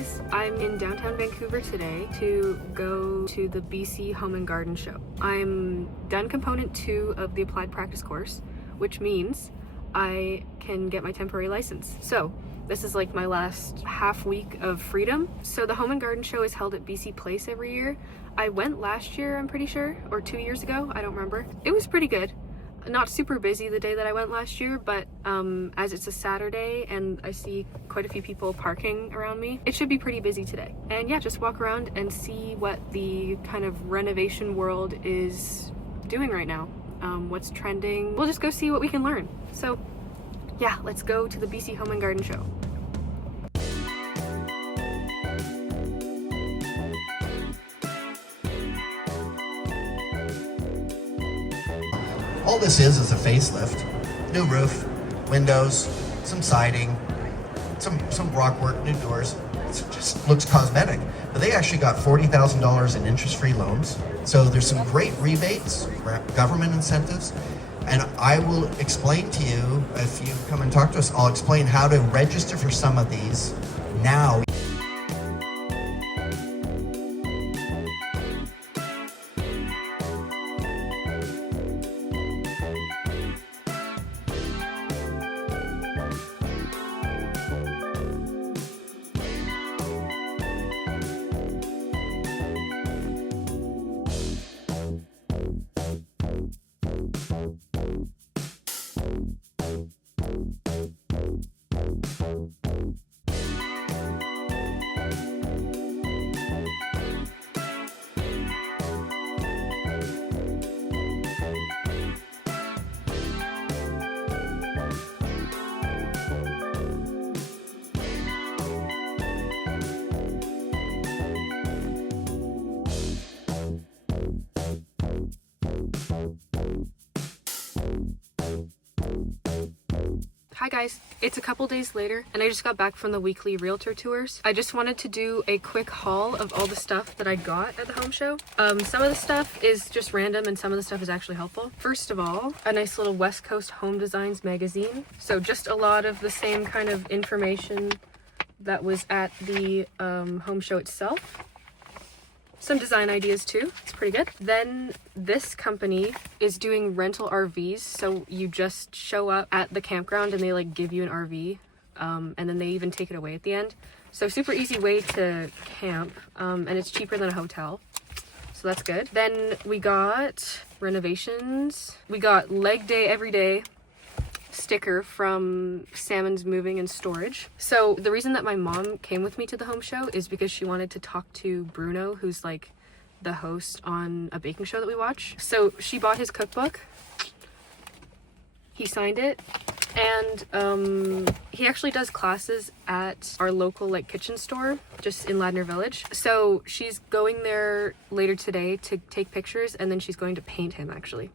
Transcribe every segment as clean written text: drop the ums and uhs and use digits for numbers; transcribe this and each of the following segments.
guys, I'm in downtown Vancouver today to go to the BC Home and Garden Show. I'm done component 2 of the applied practice course, which means I can get my temporary license. So this is like my last half week of freedom. So the Home and Garden Show is held at BC Place every year. I went last year, I'm pretty sure, or 2 years ago, I don't remember. It was pretty good. Not super busy the day that I went last year, but as it's a Saturday and I see quite a few people parking around me, it should be pretty busy today. And yeah, just walk around and see what the kind of renovation world is doing right now. What's trending. We'll just go see what we can learn. So yeah, let's go to the BC Home and Garden Show. All this is a facelift. New roof, windows, some siding, some rock work, new doors. It just looks cosmetic. But they actually got $40,000 in interest-free loans. So there's some great rebates, government incentives. And I will explain to you, if you come and talk to us, I'll explain how to register for some of these now. Hi guys, it's a couple days later and I just got back from the weekly realtor tours. I just wanted to do a quick haul of all the stuff that I got at the home show. Some of the stuff is just random and some of the stuff is actually helpful. First of all, a nice little West Coast Home Designs magazine. So just a lot of the same kind of information that was at the home show itself. Some design ideas too, it's pretty good. Then this company is doing rental RVs, so you just show up at the campground and they like give you an RV, and then they even take it away at the end. So super easy way to camp, and it's cheaper than a hotel, so that's good. Then we got renovations. We got leg day every day sticker from Salmon's Moving and Storage. So the reason that my mom came with me to the home show is because she wanted to talk to Bruno, who's like the host on a baking show that we watch. So she bought his cookbook, he signed it, and he actually does classes at our local like kitchen store just in Ladner Village. So she's going there later today to take pictures, and then she's going to paint him, actually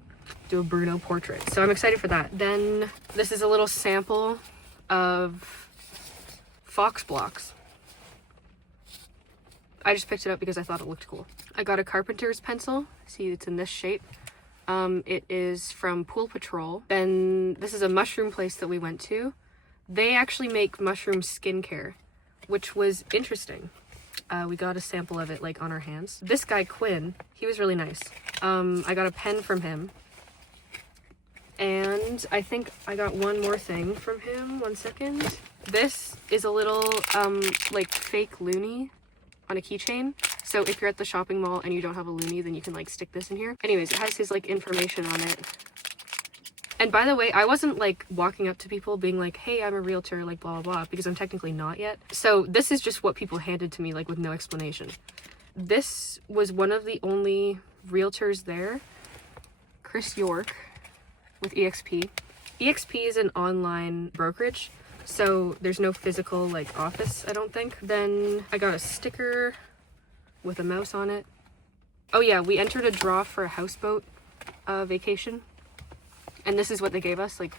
do a Bruno portrait. So I'm excited for that. Then this is a little sample of Fox blocks. I just picked it up because I thought it looked cool. I got a carpenter's pencil. See, it's in this shape. It is from Pool Patrol. Then this is a mushroom place that we went to. They actually make mushroom skincare, which was interesting. We got a sample of it like on our hands. This guy Quinn, he was really nice. I got a pen from him. And I think I got one more thing from him. One second. This is a little like fake loonie on a keychain. So if you're at the shopping mall and you don't have a loonie, then you can like stick this in here. Anyways, it has his like information on it. And by the way, I wasn't like walking up to people being like, hey, I'm a realtor, like blah, blah, blah, because I'm technically not yet. So this is just what people handed to me, like with no explanation. This was one of the only realtors there, Chris York with EXP. EXP is an online brokerage, so there's no physical like office, I don't think. Then I got a sticker with a mouse on it. Oh yeah, we entered a draw for a houseboat vacation. And this is what they gave us, like,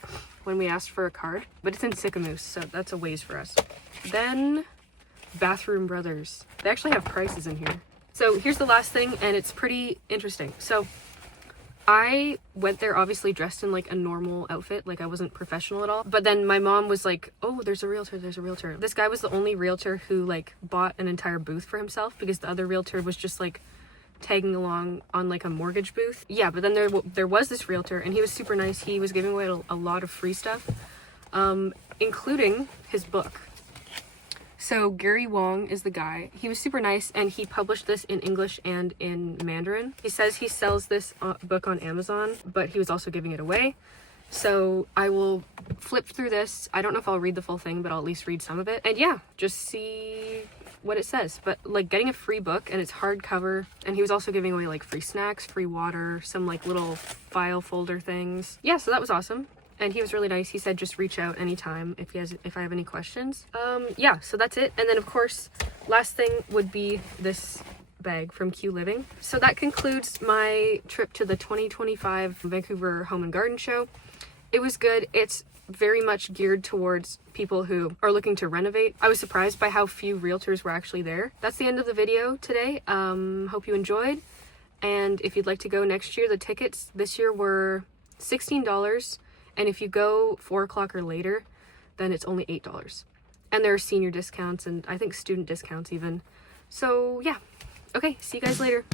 when we asked for a card. But it's in Sicamous, so that's a ways for us. Then, Bathroom Brothers. They actually have prices in here. So here's the last thing, and it's pretty interesting. So I went there obviously dressed in like a normal outfit, like I wasn't professional at all. But then my mom was like, oh, there's a realtor. This guy was the only realtor who like bought an entire booth for himself, because the other realtor was just like tagging along on like a mortgage booth. Yeah, but then there was this realtor, and he was super nice. He was giving away a lot of free stuff, including his book. So Gary Wong is the guy. He was super nice, and he published this in English and in Mandarin. He says he sells this book on Amazon, but he was also giving it away. So I will flip through this. I don't know if I'll read the full thing, but I'll at least read some of it. And yeah, just see what it says. But like getting a free book, and it's hardcover, and he was also giving away like free snacks, free water, some like little file folder things. Yeah, so that was awesome. And he was really nice. He said just reach out anytime if I have any questions. Yeah, so that's it. And then of course, last thing would be this bag from Q Living. So that concludes my trip to the 2025 Vancouver Home and Garden Show. It was good. It's very much geared towards people who are looking to renovate. I was surprised by how few realtors were actually there. That's the end of the video today. Hope you enjoyed. And if you'd like to go next year, the tickets this year were $16. And if you go 4 o'clock or later, then it's only $8. And there are senior discounts and I think student discounts even. So yeah. Okay, see you guys later.